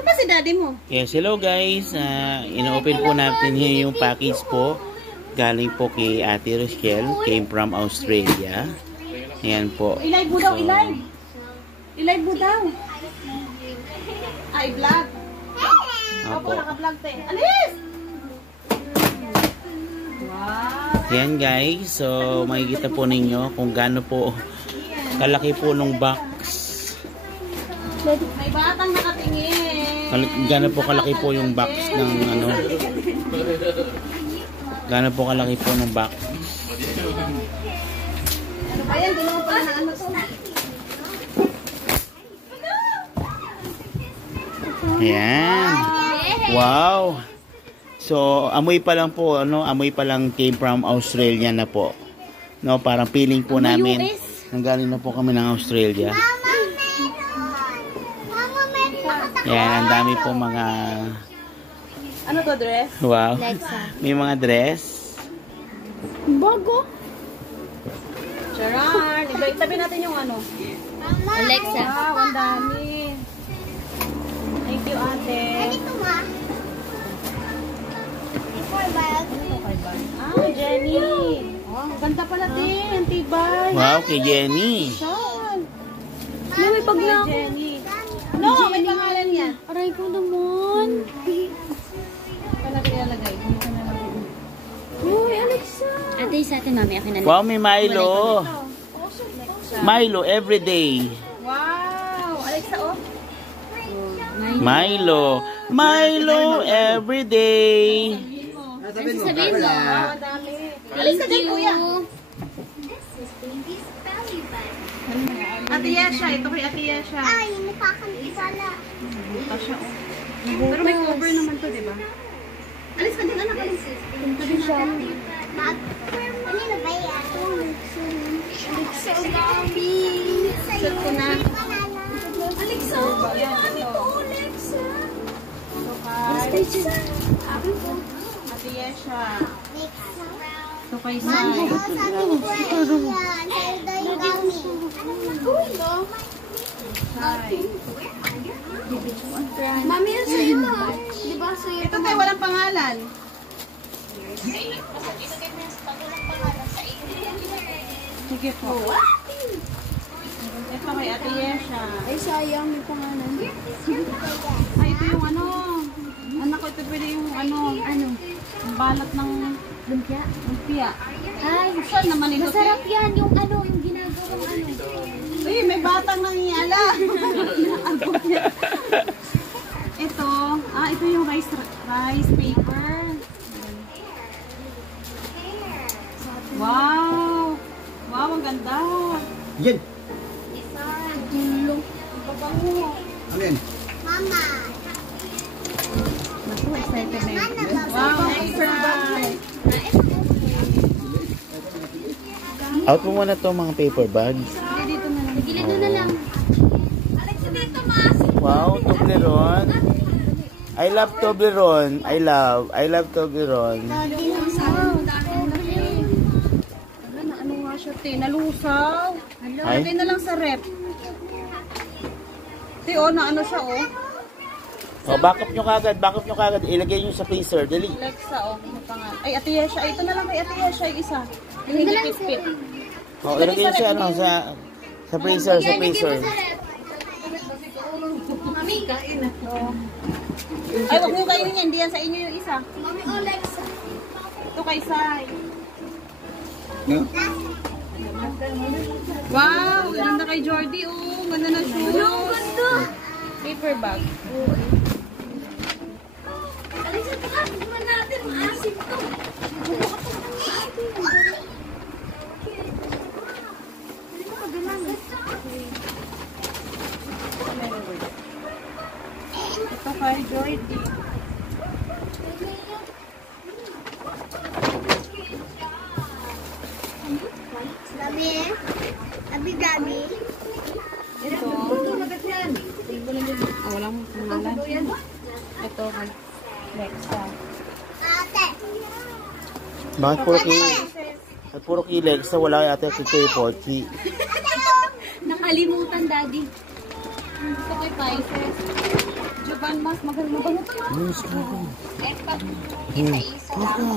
Ano ba si daddy mo? Yes, hello guys. Ino-open po natin yung package po. Galing po kay Ate Rochelle. Came from Australia. Ayan po. I-live mo daw, i-live. I-live mo daw. I-vlog. Opo, naka-vlog tayo. Alis! Wow. Ayan guys. So, makikita po ninyo kung gaano po kalaki po nung box. May batang nakatingin. Gaano po kalaki po yung box ng ano. Gaano po kalaki po ng box. Ano ba yan? Ginawa pa na ano to? Ayan. Wow. So, amoy pa lang po, ano, amoy pa lang came from Australia na po. No, parang feeling po namin nanggaling na po kami ng Australia. Ayan, ang dami po mga... Ano to, dress? Wow. May mga dress. Bago. Charan. Itabi natin yung ano. Alexa. Wow, ang dami. Thank you, ate. Ah, Jenny. Oh, ganda pala din. Tibay. Wow, kay Jenny. Saan? May pag na ako. Jenny. No, may pangalan yan. Aray ko naman. Paano natin ilalagay? Uy, Alexa. Ate, sa atin, mami. Akin na. Wow, may Milo. Milo everyday. Wow. Alexa, oh. Milo. Milo everyday. Ano sasabihin mo? Wow, ang dami. Alexa, din, kuya. Ate Yesha, ito kay Ate Yesha. Ay, nakakantibala. Butas siya, oh. Pero may cover naman to, di ba? Alis ka din, anak. Alis. Punta din siya. Ano na ba yan? Alexa, dami. Set ko na. Alexa, ano po, Alexa? Ito kay Ate Yesha. Ito kay Sai. Sai. Mami, yung sa'yo mo. Di ba sa'yo? Ito tayo, walang pangalan. Sige po. Ito kay Ate Yesha. Ay, sayang. May pangalan. Ay, ito yung ano. Anak ko, ito pwede yung ano. Ano? Ang balat ng Lumpia? lumpia. Ay, Saan naman ito? masarap yan. Yung ano, yung ginagawang ano. Uy, may batang nangyala. Ito yung rice paper. Wow! Wow, ang ganda. Yan. Tulong. Ano yan? Mama. Naku, excited na yun. Wow, extra. Out mo muna to mga paper bags. Dito na lang. Gilid na lang. Alexa, dito, mas. Wow, Toblerone. I love Toblerone. I love Toblerone. Ano nga siya, te? Nalusaw. Ay? Lagay na lang sa rep. Te, oh, na ano siya, oh. Oh, back up nyo kagad. Ilagay nyo sa freezer. Dali. Alexa, oh. Ano pangalan? Ay, Ate Yesha. Ito na lang kay Ate Yesha, yung isa. Yung hindi pit-pit. Oh, ilagay nyo sa freezer, Mami, kain na. Ay, wag mo kainin yan. Hindi yan sa inyo yung isa. Mami, Alexa. Ito kay Sai. No? Wow! Ganda kay Jordy, oh. Ganda na shoes. Yung ganda. Paper bag. Alexa, pakapit mo natin. Maasim to. Ito kay Jordy. Gabi. Ito. Walang pangalan. Ito kay Lexa. Ate. Bakit puro kilig? Sa wala yata si Kuya Pochi. Nakalimutan, Daddy. Ito kay Pisces. mas maganda ba ito? Yes, kaka. Kaka.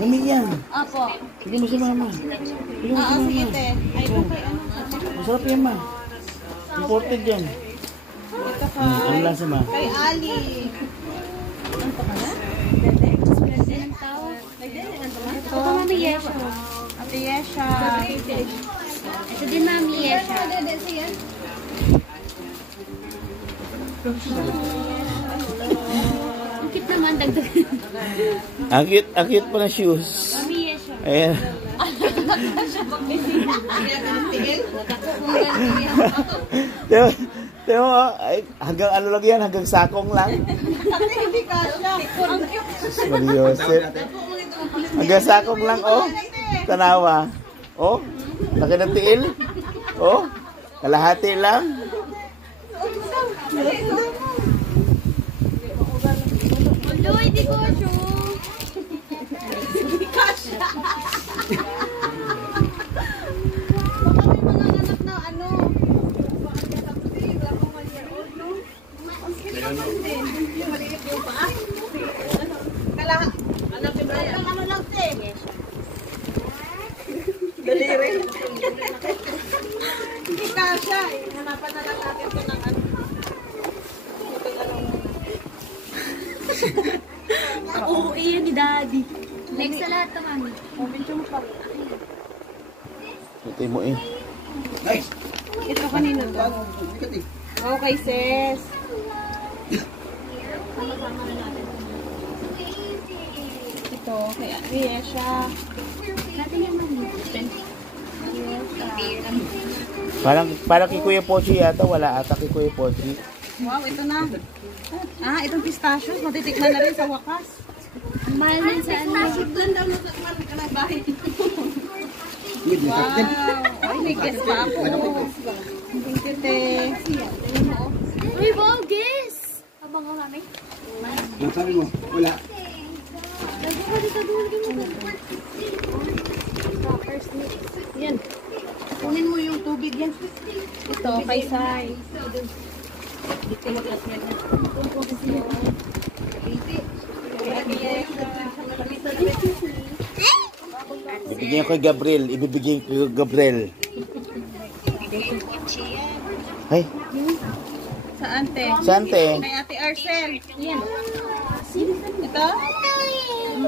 Lamig yan. Opo. Sige mo si mama. Sige mo si mama. Sige, te. Ay, okay. Masarap yan, ma. Imported yan. Ito ka. Ano lasa, ma? Kay Ali. Ano pa ka na? Ito pa, Mami Yesha. Ate Yesha. Ito din, Mami Yesha. Ang cute naman, dagdag. Ang cute pa na shoes. Mami Yesha. Ayan. Tiyo mo, hanggang ano lang yan, hanggang sakong lang. Ate, hindi ka siya. Ang cute. Sus, Mariosep. Hanggang sakong lang, oh. Tanawa. Oh, laki ng tiil. Oh, kalahati lang. Hello, hindi ko siya. Hindi ka siya. Baka may mga anak na ano. Ano lang, te? Daliri. Hindi ka siya. Hanapan na lang natin ito ng ano. Ang uuwi yan ni Daddy. Next sa lahat to, Mami. Ito mo eh. Ay! Ito kanina to. Bigat eh. Okay, sis. Ito, kay Yesha. Natin yung Mami. Parang kay Kuya Pochi yata, wala ata kay Kuya Pochi. Wow, ito na. Ah, itong pistachios, matitikman na rin sa wakas. Ang mahal din sa ano. Lang daw na ka na bahay. Hindi, bigat din. Wow, ay, may guess pa ako. Thank you, te. Uy, wow, guess! Habang ka, Mami. Ang sabi mo, wala. Lagi ka dito, dulo mo. Yan. Kunin mo yung tubig yan. Ito, kay Sai. Ibibigay ko kay Gabriel. Ibibigay ko kay Gabriel. Ay, Saan, te? saan te? Kay Ate Arcel. Yan. Ito?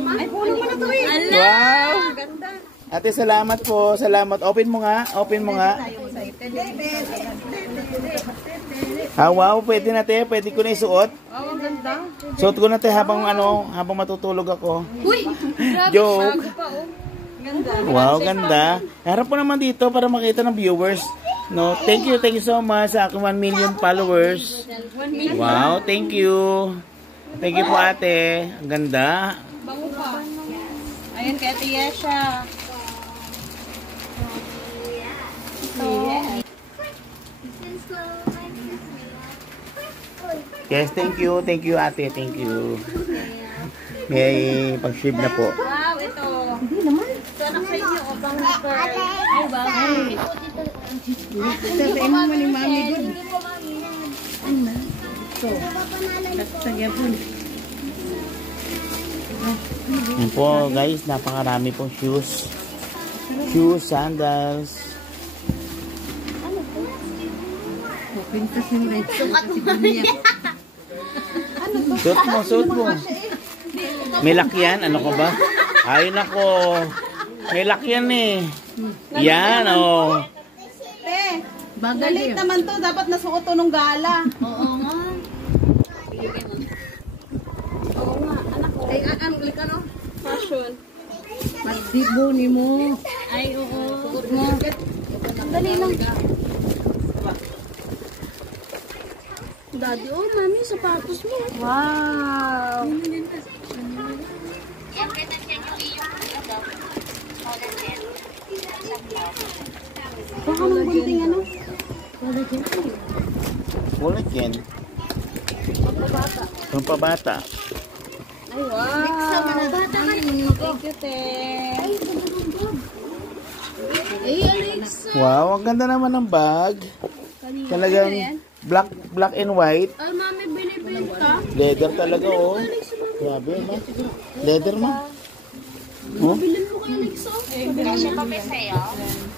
Ay, puno mo na to eh. Wow! Ganda. Ate, salamat po. Salamat. Open mo nga. Open mo nga. Ah, wow. Pwede na te. Pwede ko na isuot. Wow, ang ganda. Suot ko na te habang habang matutulog ako. Uy! Grabe. Joke. Bago pa, oh. Ganda. Wow, ganda. Harap po naman dito para makita ng viewers. No, thank you so much sa aking 1 million followers. Wow, thank you. Thank you po ate. Ang ganda. Bango pa. Ayun, kay Ate Yesha. Yes, thank you. Thank you ate. Thank you. May pag-shave na po. Wow, ito. Hindi naman. Ito anak sa inyo, o bang pearl. Ay, bagay. Sabihin mo ni Mami good. Ano? Ito. Sa Gabon. Yan po guys, napakarami pong shoes. Shoes, sandals. Pintas yung red. Sukat mo, Mami. Suot mo. May lakyan, ano ko ba? Ay nako. May lakyan eh. Yan oh. Te, galit naman to. Dapat nasuot to nung gala. Oo nga. Oo nga, anak ko. Ay, ano ulit ka no? Fashion. Magdibuni mo. Ay, oo. Suot mo. Dali lang. Daddy, oh, Mami, sapatos mo. Wow. Baka ng bunting ano? Wallet yan. Pampabata. Ay, wow. Bata ka. Thank you, te. Ay, Alex. Wow, ang ganda naman ng bag. Talagang black and white. Ay, Mami, binibili Leather talaga, oh. Grabe, ma. Leather, ma. Oh?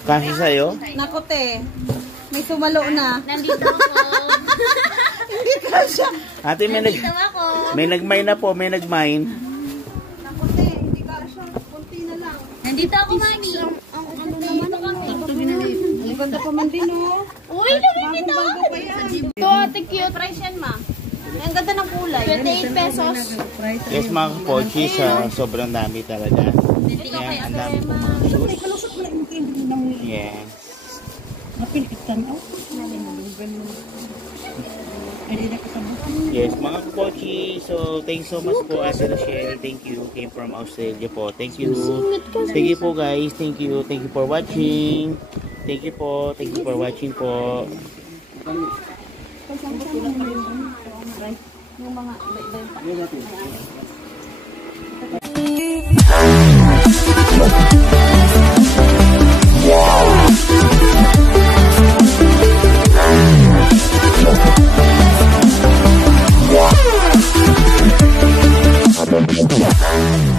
Kasi sa'yo? Nako te, may sumalo na. Nandito ako. Hindi ka siya. Ate, Nandito ako. may nagmine na po, may nagmine. Nako te, hindi ka siya. Kunti na lang. Nandito ako, mami. Ang ganda pa man din, oh. Uy, lumipit ako. Bago pa yan. Ito, ate, cute. Price yan, ma. Ang ganda ng kulay. 28 pesos. Yes, mga kapochi, sobrang dami talaga. Yan, ang dami po mga shoes. Yes. Yes, mga kapochi. So, thanks so much po, Ate Rochelle. Thank you. Came from Australia po. Thank you. Thank you po, guys. Thank you. Thank you for watching. Thank you po. Thank you for watching po. Yeah.